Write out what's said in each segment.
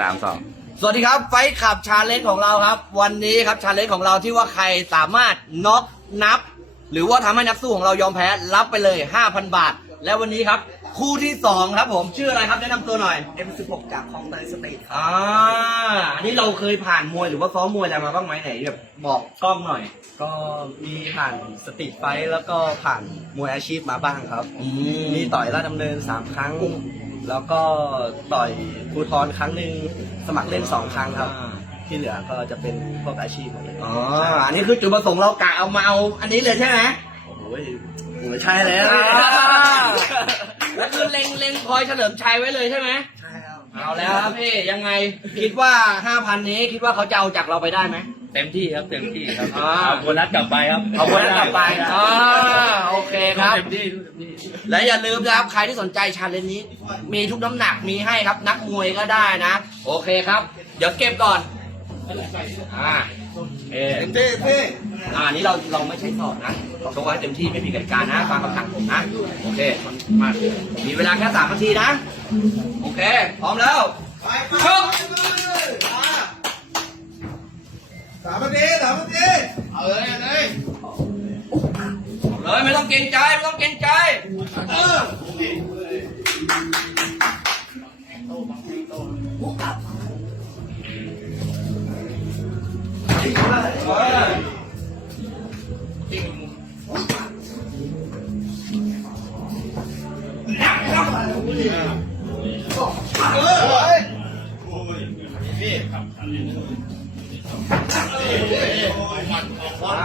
3 2สวัสดีครับไฟขับชาเลนจ์ของเราครับวันนี้ครับชาเลนจ์ของเราที่ว่าใครสามารถน็อกนับ หรือว่าทําให้นักสู้ของเรายอมแพ้ รับไปเลย 5,000 บาท และวันนี้ครับคู่ที่ 2 ครับผมชื่ออะไรครับแนะนําตัวหน่อย M16 จากของเตยสตีทอ่าอันนี้เราเคยผ่านมวยหรือว่าซ้อมมวยอะไรมาบ้างไหมไหนแบบบอกกล้องหน่อย ก็มีผ่านสตรีทไฟแล้วก็ผ่านมวยอาชีพมาบ้างครับมีต่อยราดําเนิน3ครั้งแล้วก็ต่อยภูทอนครั้งหนึ่งสมัครเล่นสองครั้งครับที่เหลือก็จะเป็นพวกอาชีพหมดเลยอ๋ออันนี้คือจุดประสงค์เรากะเอามาเอาอันนี้เลยใช่ไหมโอ้ยใช่แล้วแล้วคือเล็งเล็งพลอยเฉลิมชัยไว้เลยใช่ไหมใช่ครับเอาแล้วครับพี่ยังไงคิดว่าห้าพันนี้ คิดว่าเขาจะเอาจากเราไปได้ไหมเต็มที่ครับเต็มที่ครับเอาโบนัสกลับไปครับเอาโบนัสกลับไปอ๋อคครับและอย่าลืมนะครับใครที่สนใจชาเลนจ์นี้ มีทุกน้ำหนักมีให้ครับนักมวยก็ได้นะ โอเคครับเดี๋ยวเก็บก่อนอ่าเต็มที่พี่อ่านี้เราเราไม่ใช้สอดนะชกให้เต็มที่ไม่มีกติกานะฟังคำสั่งผมนะ โอเคมามีเวลาแค่สามนาทีนะ โอเค พร้อมแล้วไปไปับสามนาทีสามนาทีเอาเลยเอาเลยเฮ้ยไม่ต้องเกรงใจไม่ต้องเกรงใจเฮ้ยเฮ้ยเฮ้ย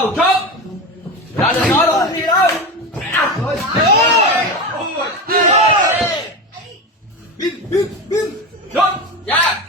Ciao, ciao! Dalle loro Bin, bin, bin! Jump! Yeah!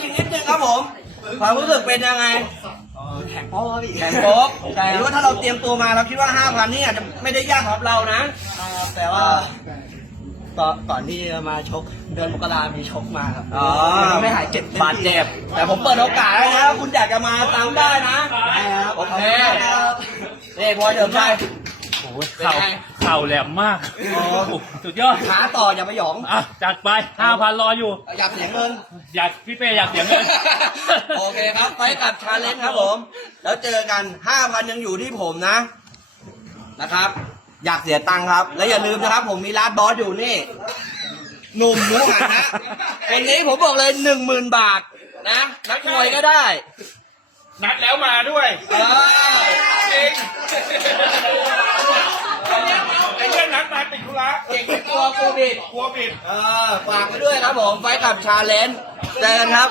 ชีวิตนึงครับผม ความรู้สึกเป็นยังไงแข่งพ่อกี่แข่งพ่อแต่ว่าถ้าเราเตรียมตัวมาเราคิดว่าห้าพันนี่อาจจะไม่ได้ยากสำหรับเรานะ แต่ว่าก่อนก่อนที่มาชกเดือนมกรามีชกมาครับ อ๋อ ไม่หายเจ็บบาดเจ็บแต่ผมเปิดโอกาส้นะ คุณอยากจะมาตามได้นะโอเคเด็ยบอลเดินไช่ โอ้ยเข่าข่าแหลมมากสุดยอดขาต่ออย่าไปหยองอะจัดไปห้าพันรออยู่ อยากเสียงเงิน อยากพี่เป้อยากเสียงเงิน โอเคครับ ไปกับชาเลนจ์ครับผม แล้วเจอกันห้าพันยังอยู่ที่ผมนะ นะครับ อยากเสียตังค์ครับ แล้วอย่าลืมนะครับผมมีลาดบอสอยู่นี่ หนุ่มหมูหันนะวันนี้ผมบอกเลยหนึ่งหมื่นบาท นะ นักมวยก็ได้ นัดแล้วมาด้วย จริงเก่งไม่กลัวโควิดกลัวปิดเออ ฝากไปด้วยครับ ผมไฟกับชาเลนจ์เจอกันครับ